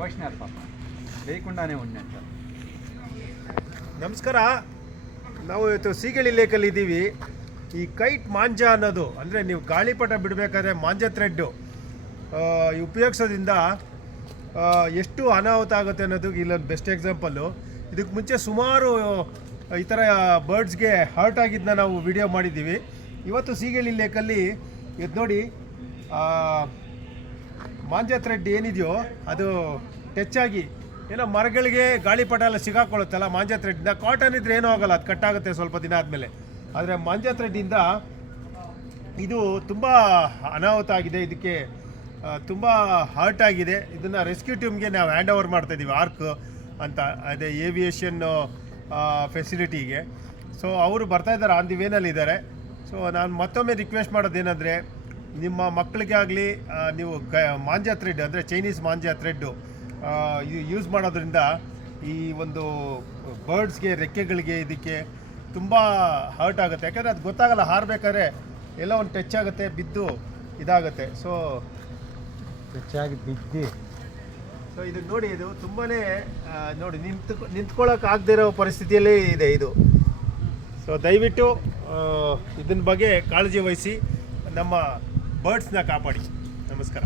ವೈಷ್ಣವ್ ಪಾಪ ಬೇಯ್ಕೊಂಡಾನೆ ಉಣ್ಣೆ ಅಂತ. ನಮಸ್ಕಾರ. ನಾವು ಇವತ್ತು ಸೀಗಳಿ ಲೇಕಲ್ಲಿ ಇದ್ದೀವಿ. ಈ ಕೈಟ್ ಮಾಂಜ ಅನ್ನೋದು ಅಂದರೆ ನೀವು ಗಾಳಿಪಟ ಬಿಡಬೇಕಾದ್ರೆ ಮಾಂಜ ಥ್ರೆಡ್ಡು ಉಪಯೋಗಿಸೋದ್ರಿಂದ ಎಷ್ಟು ಅನಾಹುತ ಆಗುತ್ತೆ ಅನ್ನೋದಕ್ಕೆ ಇಲ್ಲೊಂದು ಬೆಸ್ಟ್ ಎಕ್ಸಾಂಪಲ್ಲು. ಇದಕ್ಕೆ ಮುಂಚೆ ಸುಮಾರು ಈ ಥರ ಬರ್ಡ್ಸ್ಗೆ ಹರ್ಟ್ ಆಗಿದ್ದನ್ನ ನಾವು ವಿಡಿಯೋ ಮಾಡಿದ್ದೀವಿ. ಇವತ್ತು ಸೀಗಳಿ ಲೇಕಲ್ಲಿ ಇದು ನೋಡಿ, ಮಾಂಜ ಥ್ರೆಡ್ ಏನಿದೆಯೋ ಅದು ಟಚ್ ಆಗಿ ಏನೋ ಮರಗಳಿಗೆ ಗಾಳಿಪಟ ಎಲ್ಲ ಸಿಗಾಕೊಳ್ಳುತ್ತಲ್ಲ ಮಾಂಜ ಥ್ರೆಡ್ಡಿಂದ. ಕಾಟನ್ ಇದ್ರೆ ಏನೂ ಆಗೋಲ್ಲ, ಅದು ಕಟ್ಟಾಗುತ್ತೆ ಸ್ವಲ್ಪ ದಿನ ಆದಮೇಲೆ. ಆದರೆ ಮಾಂಜ ಥ್ರೆಡ್ಡಿಂದ ಇದು ತುಂಬ ಅನಾಹುತ ಆಗಿದೆ, ಇದಕ್ಕೆ ತುಂಬ ಹರ್ಟ್ ಆಗಿದೆ. ಇದನ್ನು ರೆಸ್ಕ್ಯೂ ಟೀಮ್ಗೆ ನಾವು ಹ್ಯಾಂಡ್ ಓವರ್ ಮಾಡ್ತಾಯಿದ್ದೀವಿ, ಆರ್ಕ್ ಅಂತ, ಅದೇ ಏವಿಯೇಷನ್ ಫೆಸಿಲಿಟಿಗೆ. ಸೊ ಅವರು ಬರ್ತಾಯಿದ್ದಾರೆ, ಆನ್ ದಿ ವೇನಲ್ಲಿ ಇದ್ದಾರೆ. ಸೊ ನಾನು ಮತ್ತೊಮ್ಮೆ ರಿಕ್ವೆಸ್ಟ್ ಮಾಡೋದೇನೆಂದರೆ, ನಿಮ್ಮ ಮಕ್ಕಳಿಗೆ ಆಗಲಿ ನೀವು ಮಾಂಜ ಥ್ರೆಡ್ ಅಂದರೆ ಚೈನೀಸ್ ಮಾಂಜ ಥ್ರೆಡ್ಡು ಯೂಸ್ ಮಾಡೋದ್ರಿಂದ ಈ ಒಂದು ಬರ್ಡ್ಸ್ಗೆ ರೆಕ್ಕೆಗಳಿಗೆ ಇದಕ್ಕೆ ತುಂಬ ಹರ್ಟ್ ಆಗುತ್ತೆ. ಯಾಕಂದರೆ ಅದು ಗೊತ್ತಾಗಲ್ಲ, ಹಾರಬೇಕಾದ್ರೆ ಎಲ್ಲ ಒಂದು ಟಚ್ ಆಗುತ್ತೆ, ಬಿದ್ದು ಇದಾಗುತ್ತೆ. ಸೊ ಹೆಚ್ಚಾಗಿ ಬಿದ್ದು ಇದಕ್ಕೆ ನೋಡಿ, ಇದು ತುಂಬಾ ನೋಡಿ ನಿಂತ್ಕೊಳ್ಳೋಕೆ ಆಗದೇ ಇರೋ ಪರಿಸ್ಥಿತಿಯಲ್ಲೇ ಇದೆ ಇದು. ಸೊ ದಯವಿಟ್ಟು ಇದನ್ನ ಬಗ್ಗೆ ಕಾಳಜಿ ವಹಿಸಿ ನಮ್ಮ ಬರ್ಡ್ಸ್ನ ಕಾಪಾಡಿ. ನಮಸ್ಕಾರ.